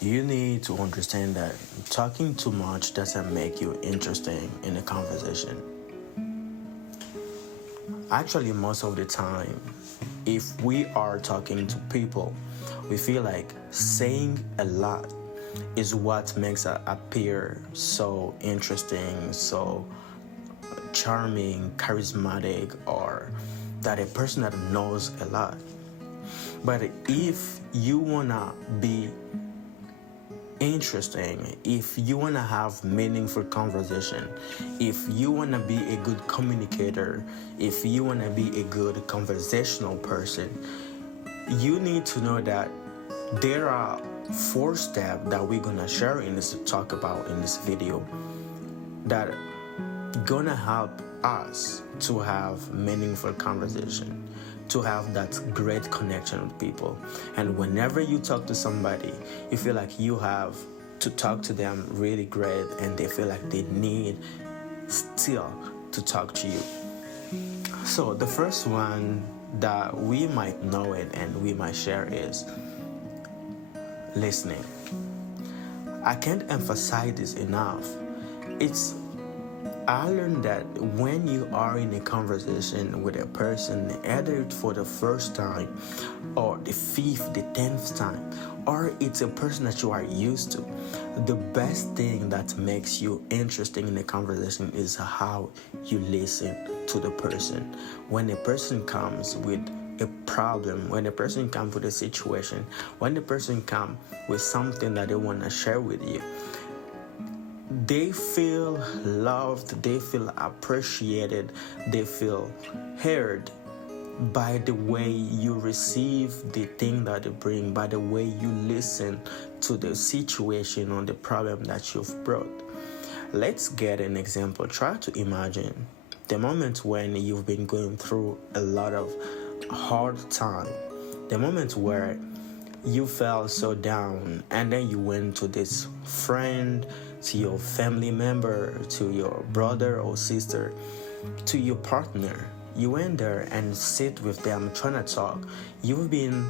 You need to understand that talking too much doesn't make you interesting in a conversation. Actually, most of the time, if we are talking to people, we feel like saying a lot is what makes us appear so interesting, so charming, charismatic, or that a person that knows a lot. But if you wanna be interesting, if you want to have meaningful conversation, if you want to be a good communicator, if you want to be a good conversational person, you need to know that there are 4 steps that we're gonna share in this talk about in this video that gonna help us to have meaningful conversation, to have that great connection with people. And whenever you talk to somebody, you feel like you have to talk to them really great, and they feel like they need still to talk to you. So the first one that we might know it and we might share is listening. I can't emphasize this enough. I learned that when you are in a conversation with a person, either for the first time or the 5th, the 10th time, or it's a person that you are used to, the best thing that makes you interesting in a conversation is how you listen to the person. When a person comes with a problem, when a person comes with a situation, when the person comes with something that they want to share with you, they feel loved, they feel appreciated, they feel heard by the way you receive the thing that they bring, by the way you listen to the situation or the problem that you've brought. Let's get an example. Try to imagine the moment when you've been going through a lot of hard time, the moment where you felt so down, and then you went to this friend, to your family member, to your brother or sister, to your partner. You went there and sit with them trying to talk. You've been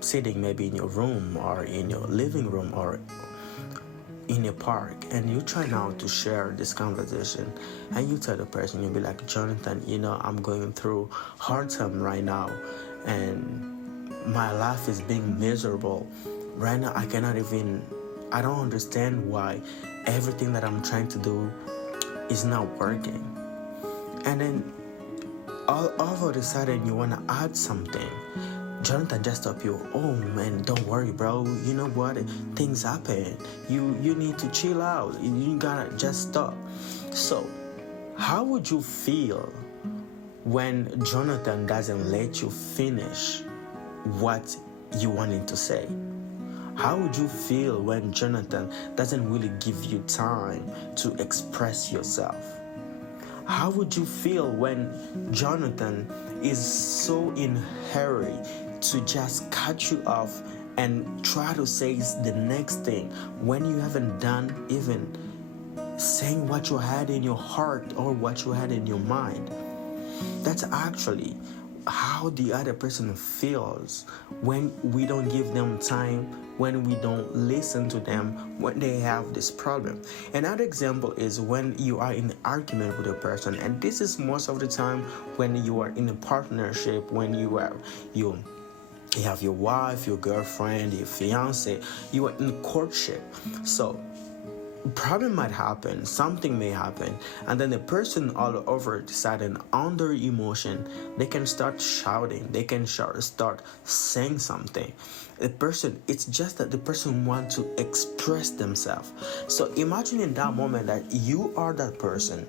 sitting maybe in your room or in your living room or in a park, and you try now to share this conversation, and you tell the person, you'll be like, Jonathan, I'm going through hard time right now, and my life is being miserable right now. I don't understand why everything that I'm trying to do is not working. And then all of a sudden you want to add something. Jonathan just stop you. Oh man, don't worry, bro. You know what? Things happen. You need to chill out. You gotta just stop. So how would you feel when Jonathan doesn't let you finish what you wanted to say? How would you feel when Jonathan doesn't really give you time to express yourself? How would you feel when Jonathan is so in a hurry to just cut you off and try to say the next thing when you haven't done even saying what you had in your heart or what you had in your mind? That's actually how the other person feels when we don't give them time, when we don't listen to them, when they have this problem. Another example is when you are in an argument with a person, and this is most of the time when you are in a partnership, when you have your wife, your girlfriend, your fiance, you are in courtship. So problem might happen, something may happen, and then the person all over the sudden, under emotion, they can start shouting, they can start saying something. It's just that the person wants to express themselves. So imagine in that moment that you are that person,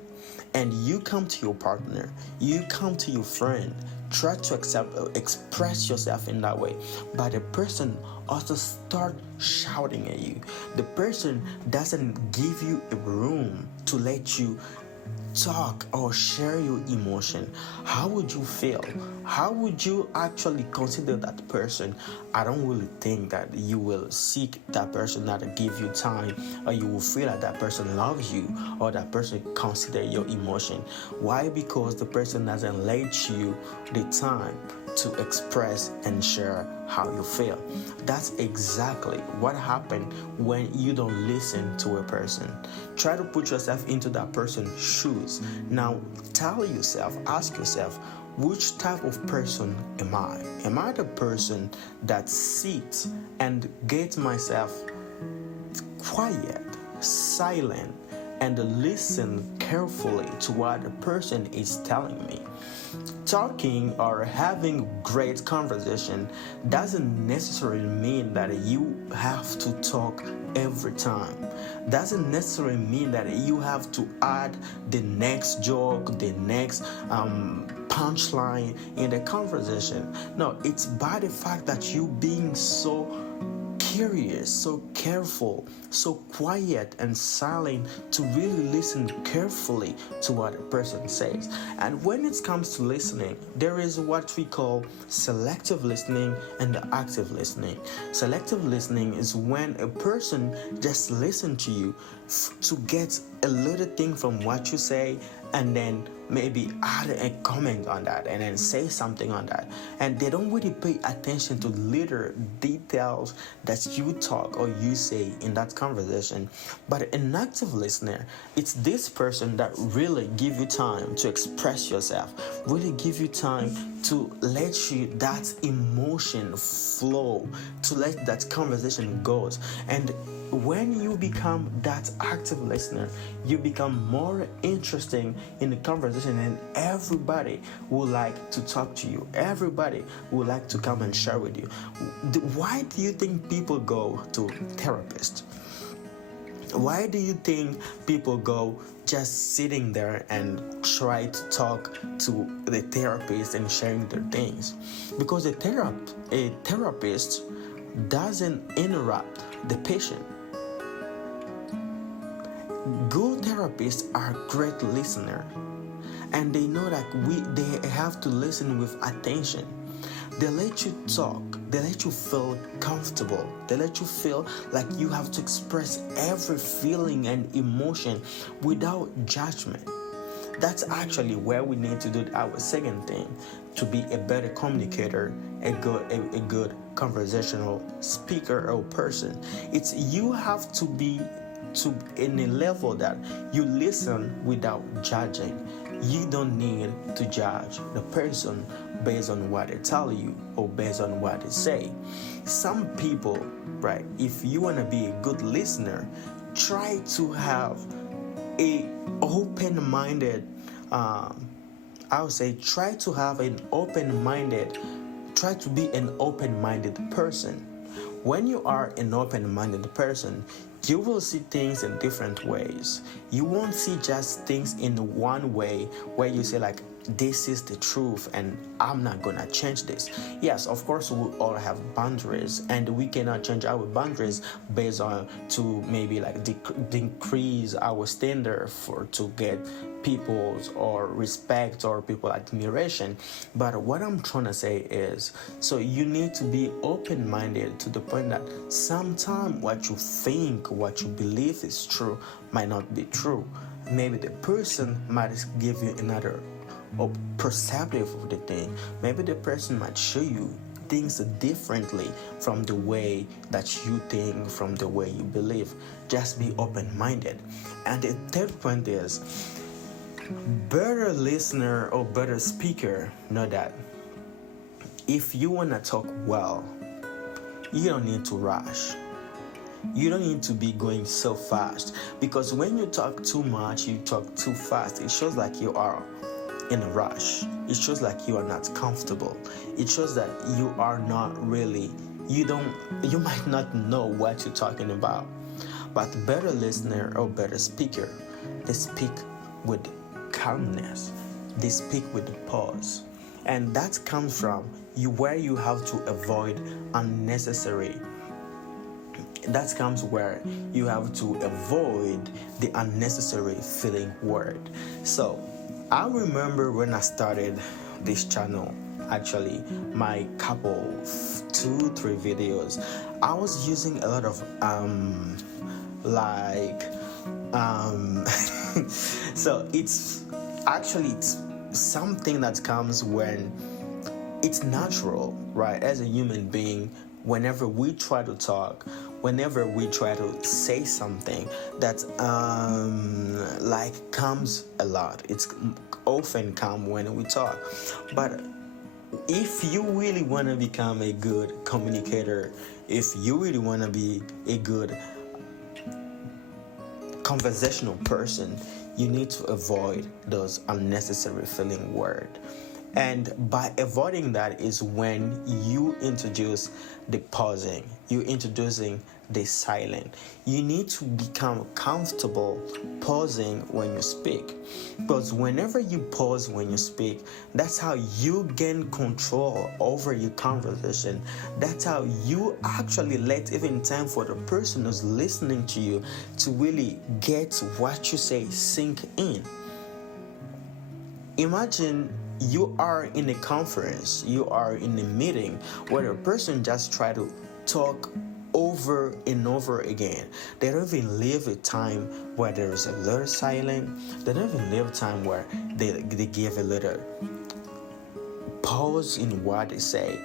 and you come to your partner, you come to your friend, try to express yourself in that way, but the person also start shouting at you. The person doesn't give you a room to let you talk or share your emotion. How would you feel? How would you actually consider that person? I don't really think that you will seek that person that give you time, or you will feel like that person loves you, or that person consider your emotion. Why? Because the person doesn't let you the time to express and share how you feel. That's exactly what happened when you don't listen to a person. Try to put yourself into that person's shoes. Now tell yourself, ask yourself, which type of person am I? Am I the person that sits and gets myself quiet, silent, and listen carefully to what the person is telling me? Talking or having great conversation doesn't necessarily mean that you have to talk every time. Doesn't necessarily mean that you have to add the next joke, the next punchline in the conversation. No, it's by the fact that you being so curious, so careful, so quiet and silent to really listen carefully to what a person says. And when it comes to listening, there is what we call selective listening and active listening. Selective listening is when a person just listens to you to get a little thing from what you say, and then maybe add a comment on that and then say something on that, and they don't really pay attention to little details that you talk or you say in that conversation. But an active listener, it's this person that really give you time to express yourself, really give you time to let you that emotion flow, to let that conversation goes. And when you become that active listener, you become more interesting in the conversation, and everybody would like to talk to you. Everybody would like to come and share with you. Why do you think people go to therapists? Why do you think people go just sitting there and try to talk to the therapist and sharing their things? Because a therapist doesn't interrupt the patient. Good therapists are great listeners, and they know that they have to listen with attention. They let you talk, they let you feel comfortable, they let you feel like you have to express every feeling and emotion without judgment. That's actually where we need to do our second thing to be a better communicator, a good conversational speaker or person. It's you have to be in a level that you listen without judging. You don't need to judge the person based on what they tell you or based on what they say. Some people, right, if you want to be a good listener, try to have a open-minded I would say try to be an open-minded person. When you are an open-minded person, you will see things in different ways. You won't see just things in one way where you say like, this is the truth and I'm not gonna change this. Yes, of course we all have boundaries, and we cannot change our boundaries based on to maybe like decrease our standard to get people's or respect or people admiration. But what I'm trying to say is, so you need to be open-minded to the point that sometimes what you think, what you believe is true might not be true. Maybe the person might give you another or perceptive of the thing. Maybe the person might show you things differently from the way that you think, from the way you believe. Just be open-minded. And the third point is, better listener or better speaker know that if you want to talk well, you don't need to rush. You don't need to be going so fast, because when you talk too much, you talk too fast, it shows like you are in a rush. It shows like you are not comfortable. It shows that you are not really, you might not know what you're talking about. But better listener or better speaker, they speak with calmness. They speak with pause. And that comes from where you have to avoid unnecessary. That comes where you have to avoid the unnecessary feeling word. So I remember when I started this channel, actually my couple 2-3 videos, I was using a lot of so it's something that comes when it's natural, right? As a human being, whenever we try to talk, whenever we try to say something that like comes a lot, it's often come when we talk. But if you really want to become a good communicator, if you really want to be a good conversational person, you need to avoid those unnecessary filling words. And by avoiding that is when you introduce the pausing, you introducing the silent. You need to become comfortable pausing when you speak. Because whenever you pause when you speak, that's how you gain control over your conversation. That's how you actually let even time for the person who's listening to you to really get what you say sink in. Imagine you are in a conference, you are in a meeting where a person just try to talk over and over again. They don't even leave a time where there is a little silence. They don't even leave a time where they give a little pause in what they say.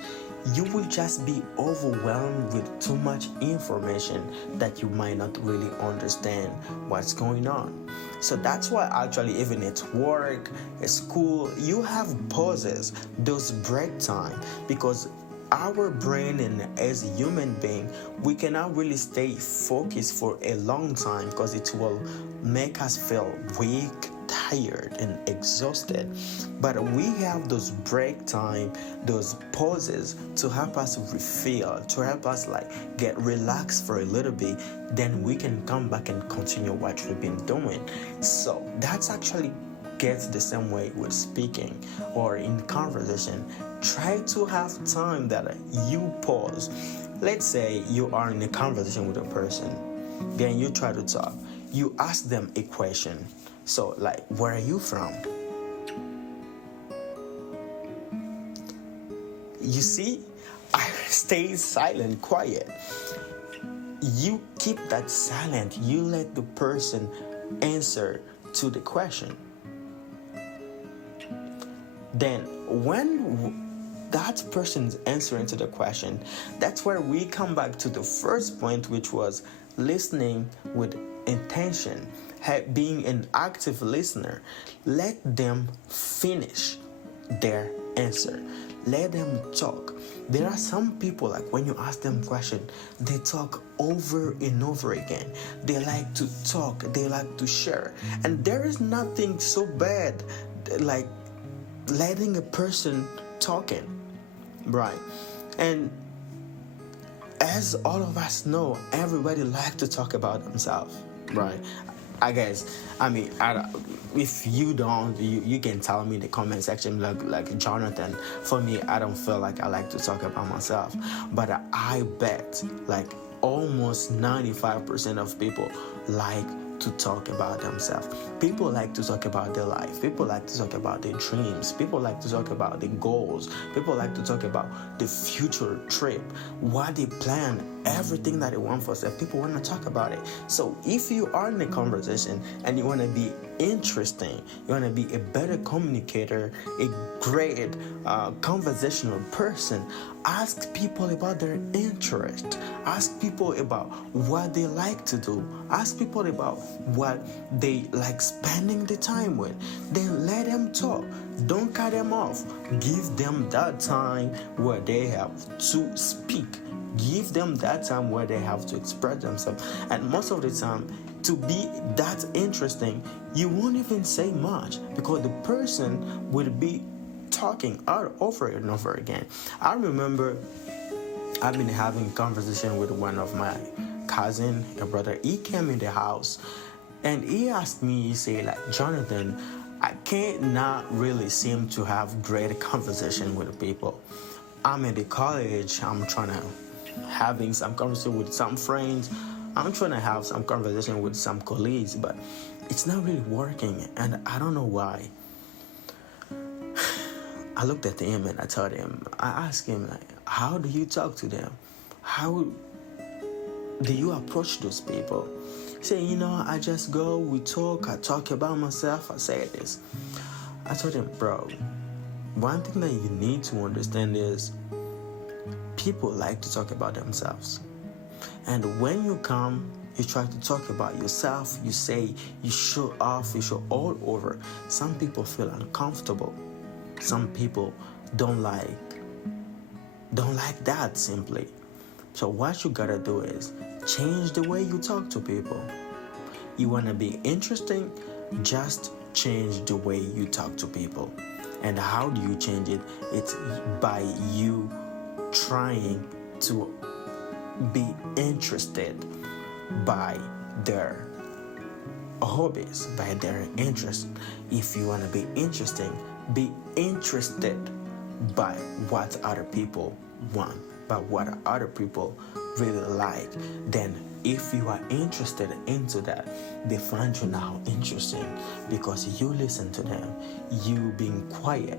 You will just be overwhelmed with too much information that you might not really understand what's going on. So that's why actually even at work, at school, you have pauses, those break time, because our brain and as a human being, we cannot really stay focused for a long time because it will make us feel weak, tired and exhausted. But we have those break time, those pauses to help us refill, to help us like get relaxed for a little bit, then we can come back and continue what we've been doing. So that's actually gets the same way with speaking or in conversation. Try to have time that you pause. Let's say you are in a conversation with a person, then you try to talk. You ask them a question. So, like, where are you from? You see, I stay silent, quiet. You keep that silent. You let the person answer to the question. Then, when that person is answering to the question, that's where we come back to the first point, which was listening with intention, being an active listener. Let them finish their answer. Let them talk. There are some people, like when you ask them question, they talk over and over again. They like to talk. They like to share. And there is nothing so bad like letting a person talking, right? And as all of us know, everybody likes to talk about themselves, right? I guess, I mean, if you don't, you can tell me in the comment section, like Jonathan. For me, I don't feel like I like to talk about myself, but I bet like almost 95% of people like to talk about themselves. People like to talk about their life. People like to talk about their dreams. People like to talk about their goals. People like to talk about the future trip, what they plan, everything that they want for themselves. People want to talk about it. So if you are in a conversation and you want to be interesting, you want to be a better communicator, a great conversational person, ask people about their interest. Ask people about what they like to do. Ask people about what they like spending the time with. Then let them talk. Don't cut them off. Give them that time where they have to speak. Give them that time where they have to express themselves. And most of the time, to be that interesting, you won't even say much because the person will be talking out over and over again. I remember I've been having a conversation with one of my cousin, a brother. He came in the house and he asked me, he said, like, Jonathan, I can't not really seem to have great conversation with people. I'm in the college, I'm trying to having some conversation with some friends. I'm trying to have some conversation with some colleagues, but it's not really working, and I don't know why. I looked at him and I asked him, like, how do you talk to them? How do you approach those people? He said, I just go, I talk about myself, I say this. I told him, bro, One thing that you need to understand is people like to talk about themselves. And when you come, you try to talk about yourself, you say, you show off, you show all over. Some people feel uncomfortable. Some people don't like that simply. So what you gotta do is change the way you talk to people. You wanna be interesting, just change the way you talk to people. And how do you change it? It's by you trying to be interested by their hobbies, by their interests. If you want to be interesting, be interested by what other people want, by what other people really like. Then if you are interested into that, they find you now interesting because you listen to them, you being quiet,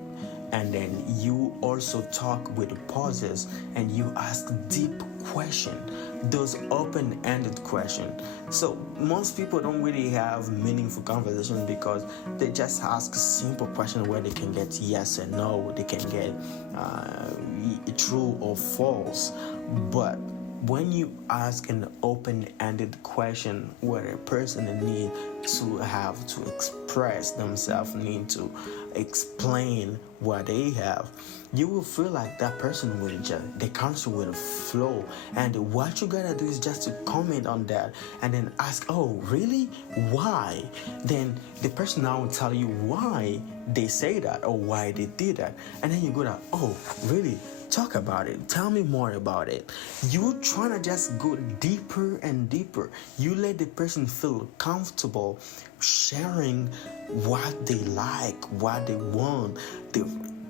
and then you also talk with pauses and you ask deep questions, those open-ended questions. So most people don't really have meaningful conversations because they just ask simple questions where they can get yes and no, they can get true or false. But when you ask an open-ended question where a person need to have to express themselves, need to explain what they have, you will feel like that person will just, the conversation will flow. And what you gotta do is just to comment on that and then ask, oh, really? Why? Then the person now will tell you why they say that or why they did that. And then you go to, oh, really? Talk about it. Tell me more about it. You trying to just go deeper and deeper. You let the person feel comfortable sharing what they like, what they want,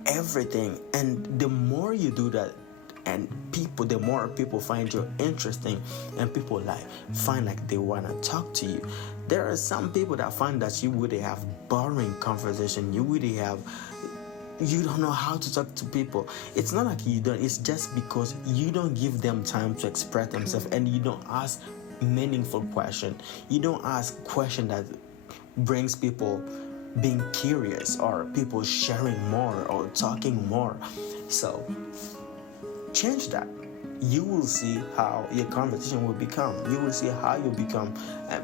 everything. And the more you do that, and the more people find you interesting, and people find like they wanna talk to you. There are some people that find that you would have boring conversation. You don't know how to talk to people. It's not like you don't, it's just because you don't give them time to express themselves, and you don't ask meaningful questions. You don't ask questions that brings people being curious or people sharing more or talking more. So change that. You will see how your conversation will become. You will see how you become,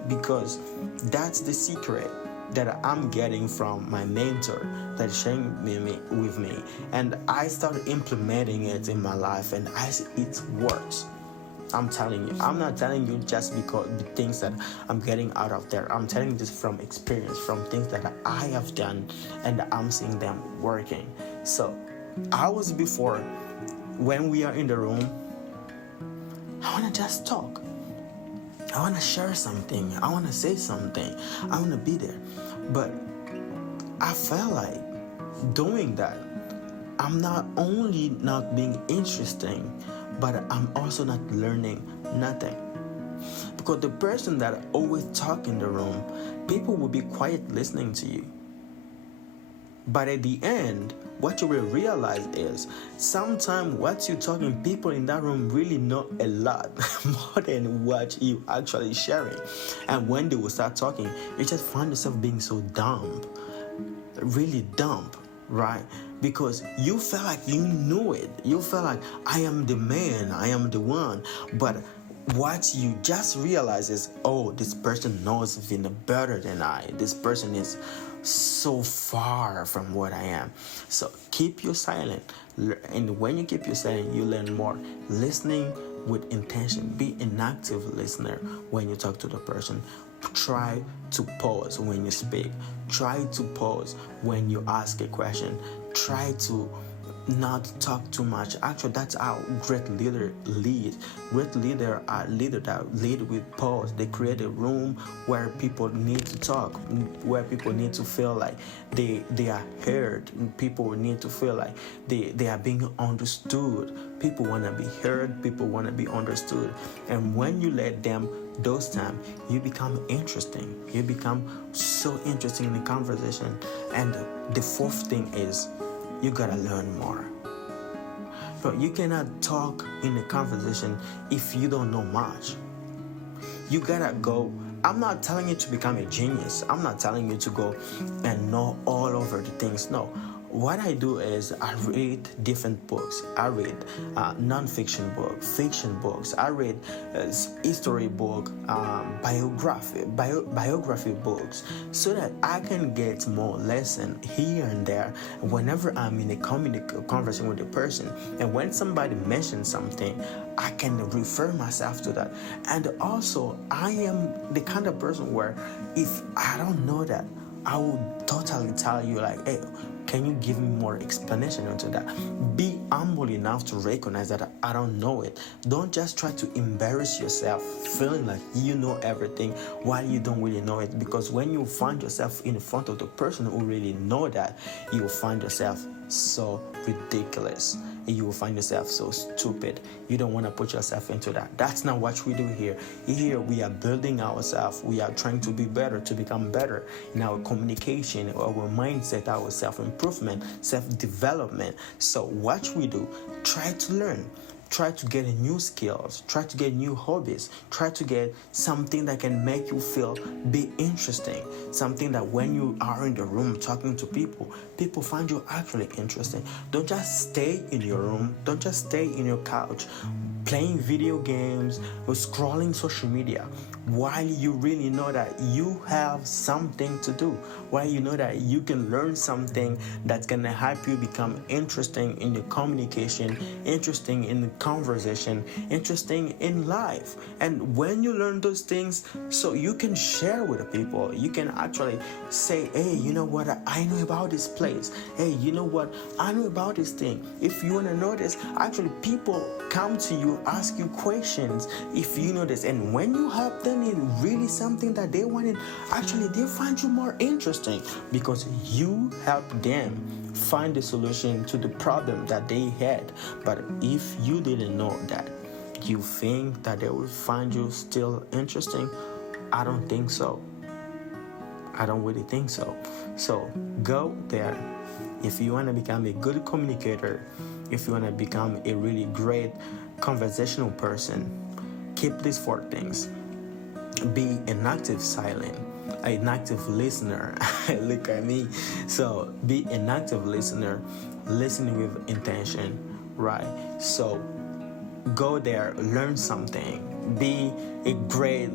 because that's the secret that I'm getting from my mentor that is sharing with me, and I started implementing it in my life, and it works. I'm telling you. I'm not telling you just because the things that I'm getting out of there. I'm telling you this from experience, from things that I have done, and I'm seeing them working. So I was before, when we are in the room, I want to just talk. I want to share something. I want to say something. I want to be there. But I felt like doing that, I'm not only not being interesting, but I'm also not learning nothing. Because the person that always talk in the room, people will be quiet listening to you. But at the end, what you will realize is sometimes what you're talking, people in that room really know a lot more than what you actually sharing. And when they will start talking, you just find yourself being so dumb, really dumb, right? Because you felt like you knew it. You felt like, I am the man, I am the one. But what you just realize is, oh, this person knows even better than I. This person is so far from what I am. So keep your silent, and when you keep your silent, you learn more. Listening with intention. Be an active listener when you talk to the person. Try to pause when you speak. Try to pause when you ask a question. Try to not talk too much. Actually, that's how great leader lead. Great leader are leaders that lead with pause. They create a room where people need to talk, where people need to feel like they are heard. People need to feel like they are being understood. People want to be heard. People want to be understood. And when you let them those times, you become interesting. You become so interesting in the conversation. And the fourth thing is, you gotta learn more. But you cannot talk in a conversation if you don't know much. You gotta go. I'm not telling you to become a genius. I'm not telling you to go and know all over the things. No. what I do is I read different books. I read non-fiction books, fiction books. I read history book, biography books, so that I can get more lesson here and there whenever I'm in a conversation with a person. And when somebody mentions something, I can refer myself to that. And also, I am the kind of person where if I don't know that, I will totally tell you like, hey, can you give me more explanation into that? Be humble enough to recognize that I don't know it. Don't just try to embarrass yourself feeling like you know everything while you don't really know it. Because when you find yourself in front of the person who really know that, you will find yourself so ridiculous. You will find yourself so stupid. You don't want to put yourself into that. That's not what we do here. Here we are building ourselves. We are trying to be better, to become better in our communication, our mindset, our self-improvement, self-development. So what we do, try to learn. Try to get new skills, try to get new hobbies, try to get something that can make you feel be interesting, something that when you are in the room talking to people find you actually interesting. Don't just stay in your room, don't just stay in your couch playing video games or scrolling social media while you really know that you have something to do, while you know that you can learn something that's going to help you become interesting in your communication, interesting in the conversation, interesting in life. And when you learn those things, so you can share with the people, you can actually say, hey, you know what, I know about this place. Hey, you know what, I know about this thing. If you want to know this, actually people come to you, ask you questions if you know this. And when you help them in really something that they wanted, actually they find you more interesting because you help them find the solution to the problem that they had. But if you didn't know that, you think that they will find you still interesting? I don't think so. I don't really think so. So go there. If you want to become a good communicator, if you want to become a really great conversational person, keep these 4 things. Be an active silent, an active listener. Look at me. So be an active listener, listening with intention, right? So go there, learn something, be a great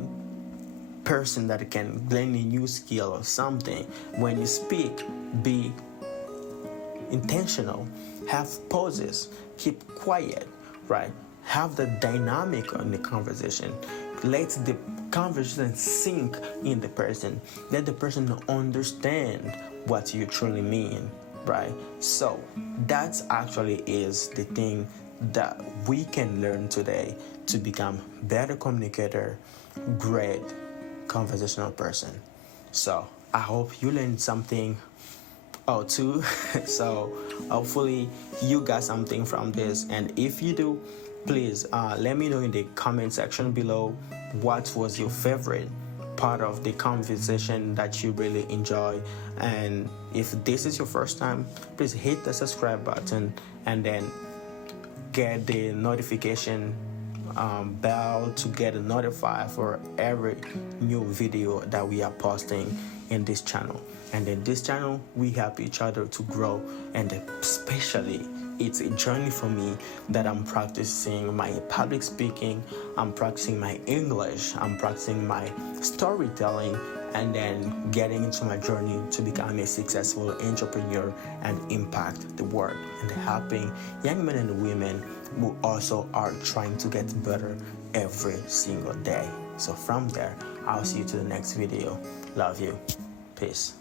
person that can learn a new skill or something. When you speak, be intentional, have pauses, keep quiet, right? Have the dynamic in the conversation. Let the conversation sink in the person. Let the person understand what you truly mean, right? So that actually is the thing that we can learn today to become better communicator, great conversational person. So I hope you learned something or two. So hopefully you got something from this, and if you do, please let me know in the comment section below what was your favorite part of the conversation that you really enjoy. And if this is your first time, please hit the subscribe button and then get the notification bell to get notified for every new video that we are posting in this channel. And in this channel we help each other to grow, and especially it's a journey for me that I'm practicing my public speaking, I'm practicing my English, I'm practicing my storytelling, and then getting into my journey to become a successful entrepreneur and impact the world, and helping young men and women who also are trying to get better every single day. So from there, I'll see you to the next video. Love you. Peace.